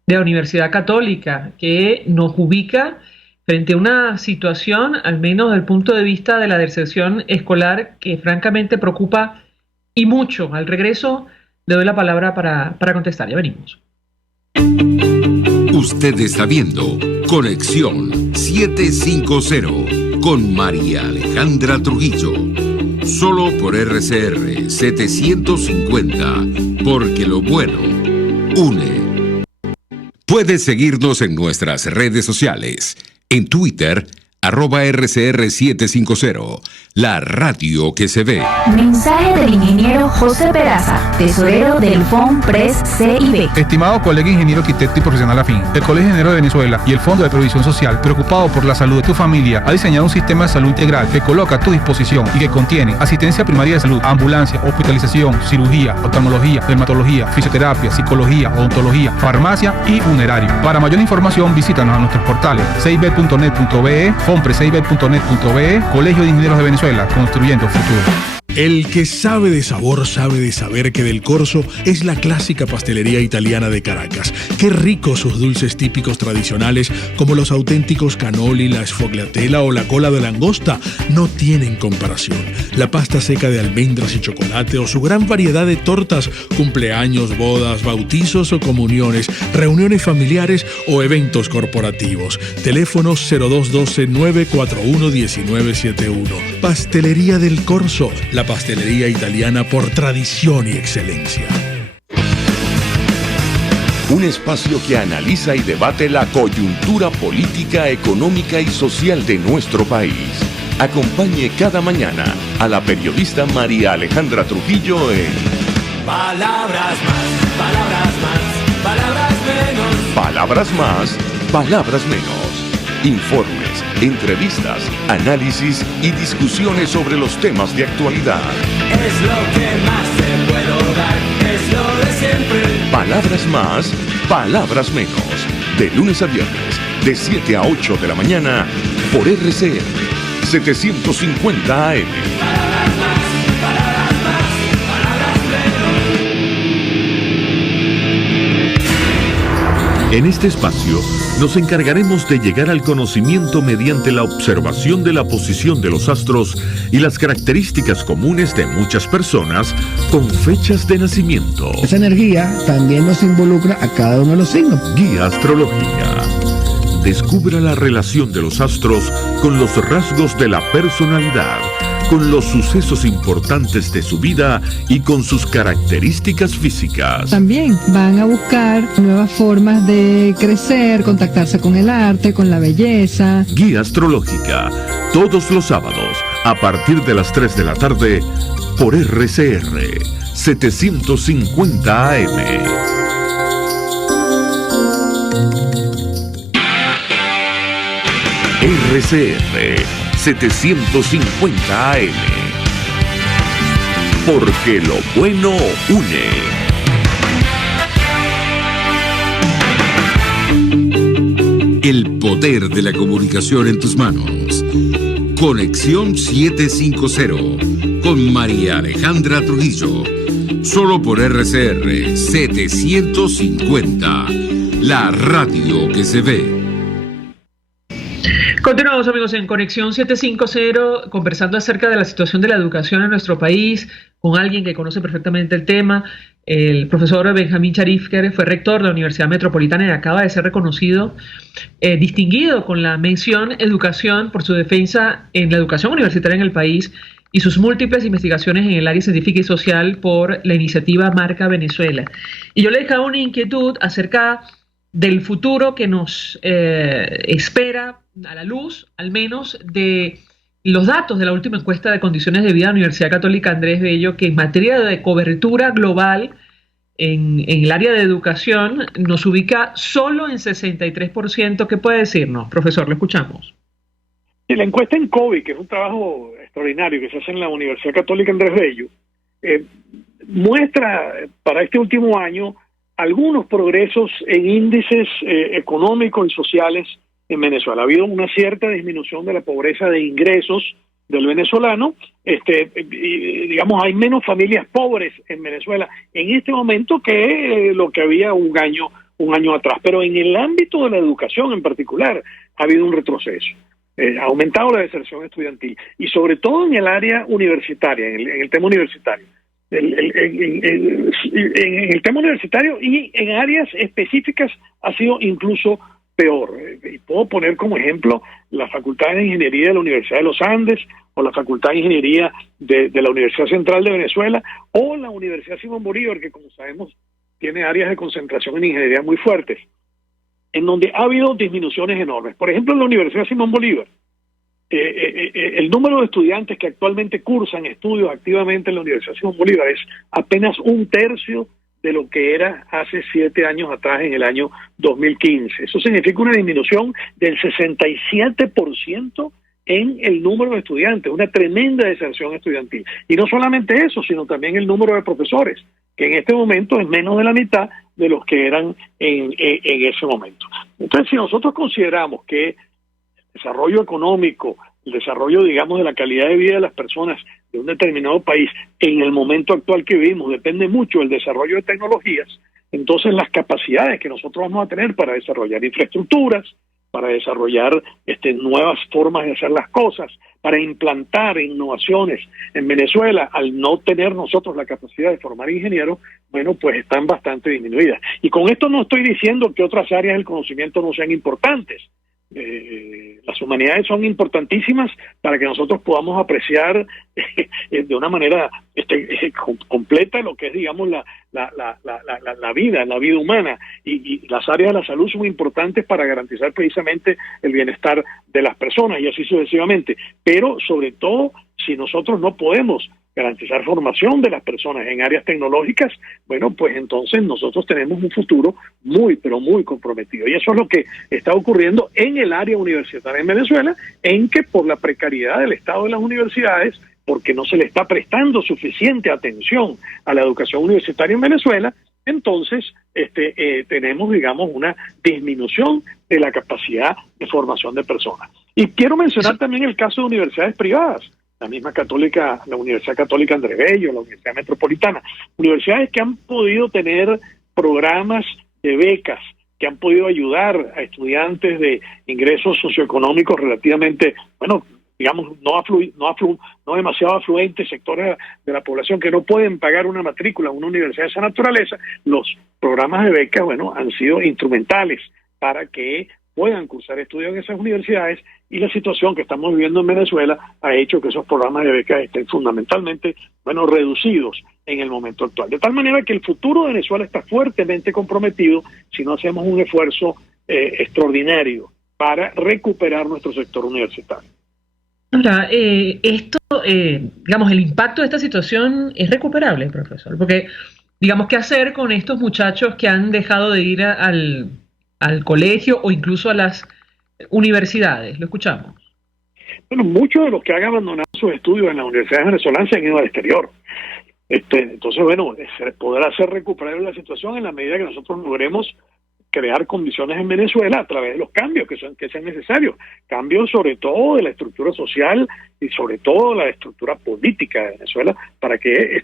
de la Universidad Católica, que nos ubica frente a una situación, al menos desde el punto de vista de la deserción escolar, que francamente preocupa y mucho. Al regreso le doy la palabra para contestar. Ya venimos. Usted está viendo Conexión 750 con María Alejandra Trujillo. Solo por RCR 750, porque lo bueno une. Puede seguirnos en nuestras redes sociales. En Twitter, @RCR750, la radio que se ve. Mensaje del ingeniero José Peraza, tesorero del FONPRES CIB. Estimado colega ingeniero arquitecto y profesional afín, el Colegio de Ingenieros de Venezuela y el Fondo de Previsión Social, preocupado por la salud de tu familia, ha diseñado un sistema de salud integral que coloca a tu disposición y que contiene asistencia primaria de salud, ambulancia, hospitalización, cirugía, oftalmología, dermatología, fisioterapia, psicología, odontología, farmacia y funerario. Para mayor información, visítanos a nuestros portales cib.net.be, FONPRESCIB.net.be, Colegio de Ingenieros de Venezuela, construyendo futuro. El que sabe de sabor sabe de saber que Del Corso es la clásica pastelería italiana de Caracas. Qué ricos sus dulces típicos tradicionales como los auténticos cannoli, la sfogliatella o la cola de langosta no tienen comparación. La pasta seca de almendras y chocolate o su gran variedad de tortas, cumpleaños, bodas, bautizos o comuniones, reuniones familiares o eventos corporativos. Teléfonos 0212-941-1971. Pastelería Del Corso, la pastelería italiana por tradición y excelencia. Un espacio que analiza y debate la coyuntura política, económica y social de nuestro país. Acompañe cada mañana a la periodista María Alejandra Trujillo en Palabras más, palabras más, palabras menos. Palabras más, palabras menos. Informes, entrevistas, análisis y discusiones sobre los temas de actualidad. Es lo que más te puedo dar, es lo de siempre. Palabras más, palabras menos. De lunes a viernes, de 7 a 8 de la mañana, por RCN 750 AM. Palabras más, palabras más, palabras menos. En este espacio nos encargaremos de llegar al conocimiento mediante la observación de la posición de los astros y las características comunes de muchas personas con fechas de nacimiento. Esa energía también nos involucra a cada uno de los signos. Guía astrológica. Descubra la relación de los astros con los rasgos de la personalidad, con los sucesos importantes de su vida y con sus características físicas. También van a buscar nuevas formas de crecer, contactarse con el arte, con la belleza. Guía astrológica, todos los sábados, a partir de las 3 de la tarde, por RCR 750 AM. RCR 750 AM. Porque lo bueno une. El poder de la comunicación en tus manos. Conexión 750 con María Alejandra Trujillo. Solo por RCR 750. La radio que se ve. Continuamos, amigos, en Conexión 750, conversando acerca de la situación de la educación en nuestro país, con alguien que conoce perfectamente el tema, el profesor Benjamín Sharif, que fue rector de la Universidad Metropolitana y acaba de ser reconocido, distinguido con la mención Educación por su defensa en la educación universitaria en el país y sus múltiples investigaciones en el área científica y social por la iniciativa Marca Venezuela. Y yo le dejaba una inquietud acerca del futuro que nos espera a la luz, al menos, de los datos de la última encuesta de condiciones de vida de la Universidad Católica Andrés Bello, que en materia de cobertura global en el área de educación nos ubica solo en 63%. ¿Qué puede decirnos, profesor? Lo escuchamos. Y la encuesta en COVID, que es un trabajo extraordinario que se hace en la Universidad Católica Andrés Bello, muestra para este último año algunos progresos en índices económicos y sociales en Venezuela. Ha habido una cierta disminución de la pobreza de ingresos del venezolano, digamos, hay menos familias pobres en Venezuela en este momento que lo que había un año atrás, pero en el ámbito de la educación en particular ha habido un retroceso. Ha aumentado la deserción estudiantil y sobre todo en el área universitaria, en el tema universitario. En el tema universitario y en áreas específicas ha sido incluso peor. Y puedo poner como ejemplo la Facultad de Ingeniería de la Universidad de los Andes o la Facultad de Ingeniería de la Universidad Central de Venezuela o la Universidad Simón Bolívar, que como sabemos tiene áreas de concentración en ingeniería muy fuertes, en donde ha habido disminuciones enormes. Por ejemplo, en la Universidad Simón Bolívar, el número de estudiantes que actualmente cursan estudios activamente en la Universidad Simón Bolívar es apenas 1/3 de lo que era hace 7 años atrás, en el año 2015. Eso significa una disminución del 67% en el número de estudiantes, una tremenda deserción estudiantil. Y no solamente eso, sino también el número de profesores, que en este momento es menos de la mitad de los que eran en ese momento. Entonces, si nosotros consideramos que el desarrollo económico, el desarrollo, digamos, de la calidad de vida de las personas de un determinado país en el momento actual que vivimos depende mucho del desarrollo de tecnologías, entonces las capacidades que nosotros vamos a tener para desarrollar infraestructuras, para desarrollar nuevas formas de hacer las cosas, para implantar innovaciones en Venezuela, al no tener nosotros la capacidad de formar ingenieros, bueno, pues están bastante disminuidas. Y con esto no estoy diciendo que otras áreas del conocimiento no sean importantes. Las humanidades son importantísimas para que nosotros podamos apreciar de una manera completa lo que es, digamos, la vida humana, y las áreas de la salud son importantes para garantizar precisamente el bienestar de las personas y así sucesivamente, pero sobre todo si nosotros no podemos garantizar formación de las personas en áreas tecnológicas, bueno, pues entonces nosotros tenemos un futuro muy, pero muy comprometido. Y eso es lo que está ocurriendo en el área universitaria en Venezuela, en que por la precariedad del estado de las universidades, porque no se le está prestando suficiente atención a la educación universitaria en Venezuela, entonces tenemos, digamos, una disminución de la capacidad de formación de personas. Y quiero mencionar también el caso de universidades privadas. La misma católica, la Universidad Católica Andrés Bello, la Universidad Metropolitana, universidades que han podido tener programas de becas, que han podido ayudar a estudiantes de ingresos socioeconómicos relativamente, bueno, digamos, no demasiado afluentes, sectores de la población que no pueden pagar una matrícula en una universidad de esa naturaleza. Los programas de becas, bueno, han sido instrumentales para que puedan cursar estudios en esas universidades, y la situación que estamos viviendo en Venezuela ha hecho que esos programas de becas estén fundamentalmente, bueno, reducidos en el momento actual. De tal manera que el futuro de Venezuela está fuertemente comprometido si no hacemos un esfuerzo extraordinario para recuperar nuestro sector universitario. Ahora, digamos, el impacto de esta situación es recuperable, profesor, porque, digamos, ¿qué hacer con estos muchachos que han dejado de ir al colegio o incluso a las universidades? Lo escuchamos. Bueno, muchos de los que han abandonado sus estudios en las universidades venezolanas se han ido al exterior. Entonces, bueno, poder hacer recuperar la situación en la medida que nosotros logremos crear condiciones en Venezuela a través de los cambios que sean necesarios, cambios sobre todo de la estructura social y sobre todo la estructura política de Venezuela, para que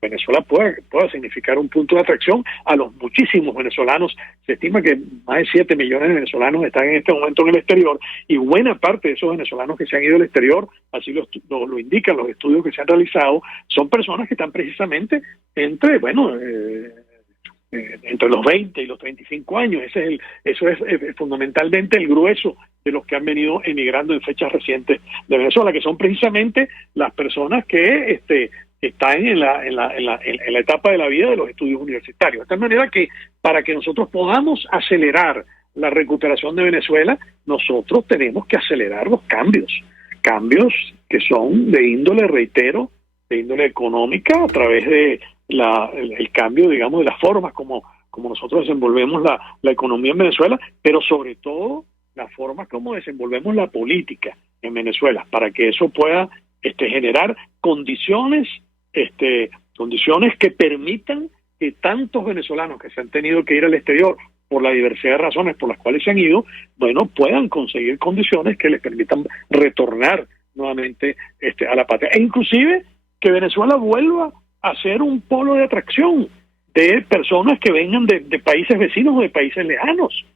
Venezuela pueda significar un punto de atracción a los muchísimos venezolanos. Se estima que más de 7 millones de venezolanos están en este momento en el exterior, y buena parte de esos venezolanos que se han ido al exterior, así lo indican los estudios que se han realizado, son personas que están precisamente entre los 20 y los 35 años. Eso es fundamentalmente el grueso de los que han venido emigrando en fechas recientes de Venezuela, que son precisamente las personas que están en la etapa de la vida de los estudios universitarios. De tal manera que para que nosotros podamos acelerar la recuperación de Venezuela, nosotros tenemos que acelerar los cambios que son de índole, reitero, de índole económica, a través de el cambio, digamos, de las formas como nosotros desenvolvemos la economía en Venezuela, pero sobre todo las formas como desenvolvemos la política en Venezuela, para que eso pueda generar condiciones que permitan que tantos venezolanos que se han tenido que ir al exterior por la diversidad de razones por las cuales se han ido, bueno, puedan conseguir condiciones que les permitan retornar nuevamente a la patria, e inclusive que Venezuela vuelva a ser un polo de atracción de personas que vengan de países vecinos o de países lejanos.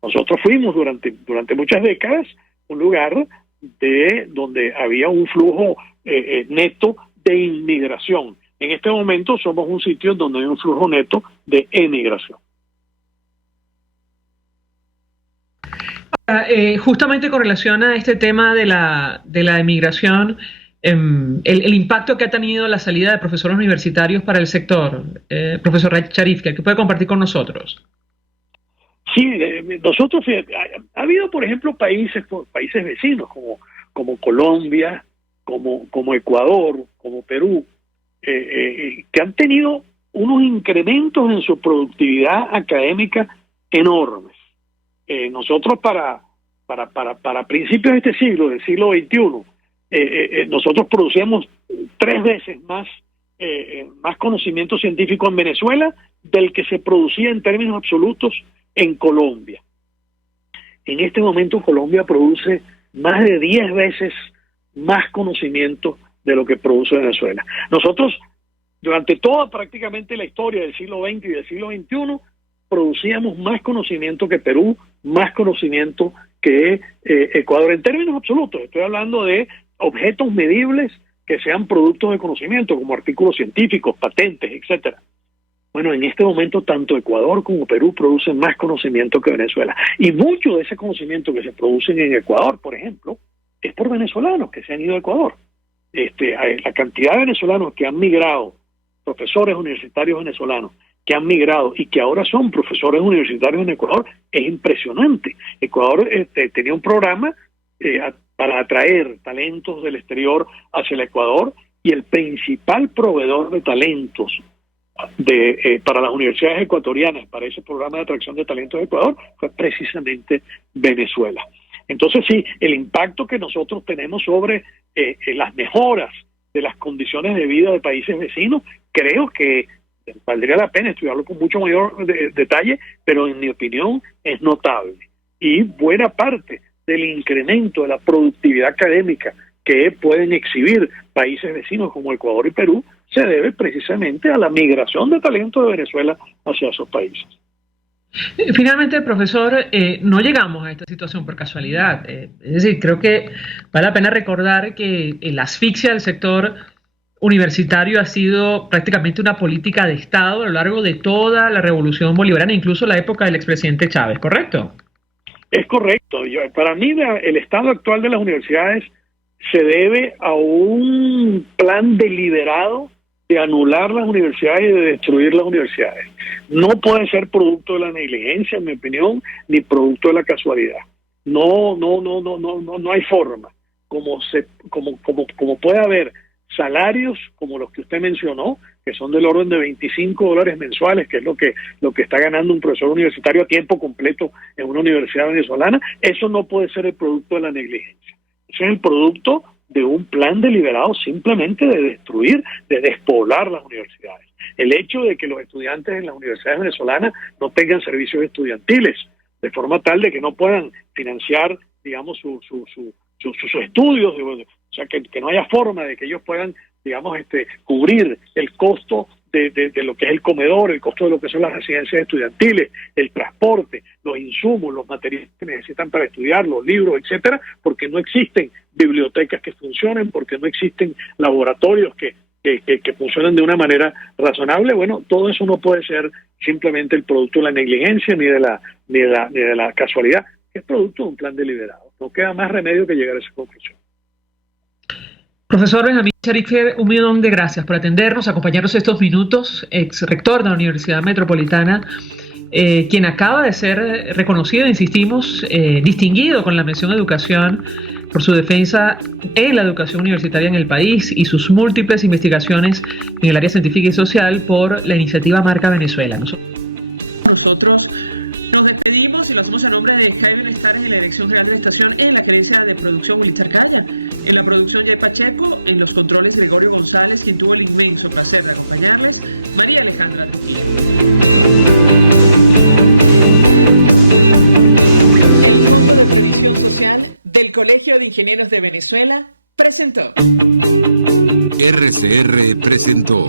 Nosotros fuimos durante muchas décadas un lugar donde había un flujo neto de inmigración. En este momento somos un sitio donde hay un flujo neto de emigración. Justamente con relación a este tema de la emigración, el impacto que ha tenido la salida de profesores universitarios para el sector, profesor Sharif, que puede compartir con nosotros. Sí, nosotros, ha habido, por ejemplo, países vecinos como Colombia, como Ecuador, como Perú, que han tenido unos incrementos en su productividad académica enormes. Nosotros para principios de este siglo, del siglo XXI, nosotros producíamos 3 veces más conocimiento científico en Venezuela del que se producía en términos absolutos en Colombia. En este momento Colombia produce más de 10 veces más conocimiento de lo que produce Venezuela. Nosotros, durante toda prácticamente la historia del siglo XX y del siglo XXI, producíamos más conocimiento que Perú, más conocimiento que Ecuador en términos absolutos. Estoy hablando de objetos medibles que sean productos de conocimiento, como artículos científicos, patentes, etcétera. Bueno, en este momento tanto Ecuador como Perú producen más conocimiento que Venezuela. Y mucho de ese conocimiento que se produce en Ecuador, por ejemplo, es por venezolanos que se han ido a Ecuador. La cantidad de venezolanos que han migrado, profesores universitarios venezolanos, que han migrado y que ahora son profesores universitarios en Ecuador, es impresionante. Ecuador tenía un programa para atraer talentos del exterior hacia el Ecuador, y el principal proveedor de talentos para las universidades ecuatorianas, para ese programa de atracción de talentos de Ecuador, fue precisamente Venezuela. Entonces sí, el impacto que nosotros tenemos sobre las mejoras de las condiciones de vida de países vecinos, creo que valdría la pena estudiarlo con mucho mayor detalle, pero en mi opinión es notable. Y buena parte del incremento de la productividad académica que pueden exhibir países vecinos como Ecuador y Perú se debe precisamente a la migración de talento de Venezuela hacia esos países. Finalmente, profesor, no llegamos a esta situación por casualidad. Es decir, creo que vale la pena recordar que la asfixia del sector universitario ha sido prácticamente una política de Estado a lo largo de toda la revolución bolivariana, incluso la época del expresidente Chávez, ¿correcto? Es correcto. Para mí, el estado actual de las universidades se debe a un plan deliberado de anular las universidades y de destruir las universidades. No puede ser producto de la negligencia, en mi opinión, ni producto de la casualidad. No hay forma. Como puede haber salarios como los que usted mencionó, que son del orden de $25 mensuales, que es lo que está ganando un profesor universitario a tiempo completo en una universidad venezolana, eso no puede ser el producto de la negligencia. Eso es el producto de un plan deliberado simplemente de destruir, de despoblar las universidades. El hecho de que los estudiantes en las universidades venezolanas no tengan servicios estudiantiles, de forma tal de que no puedan financiar, digamos, sus estudios, o sea, que no haya forma de que ellos puedan, digamos, cubrir el costo de lo que es el comedor, el costo de lo que son las residencias estudiantiles, el transporte, los insumos, los materiales que necesitan para estudiar, los libros, etcétera, porque no existen bibliotecas que funcionen, porque no existen laboratorios que funcionen de una manera razonable. Bueno, todo eso no puede ser simplemente el producto de la negligencia ni de la casualidad, es producto de un plan deliberado. No queda más remedio que llegar a esa conclusión. Profesor Benjamín Sharifier, un millón de gracias por atendernos, acompañarnos estos minutos, ex rector de la Universidad Metropolitana, quien acaba de ser reconocido, insistimos, distinguido con la mención Educación por su defensa en la educación universitaria en el país y sus múltiples investigaciones en el área científica y social por la iniciativa Marca Venezuela. Nosotros nos despedimos y lo hacemos a nombre de Jaime Benestares en la Dirección General de la Estación, en la gerencia de producción Willy Tarcaya, en la producción Jay Pacheco, en los controles Gregorio González, quien tuvo el inmenso placer de acompañarles, María Alejandra Trujillo. El Fondo de Previsión Social del Colegio de Ingenieros de Venezuela presentó. RCR presentó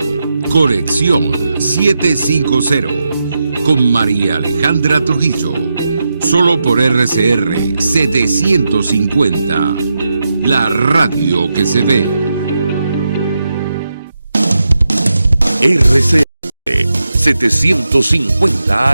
Conexión 750 con María Alejandra Trujillo, solo por RCR 750, la radio que se ve. RCR 750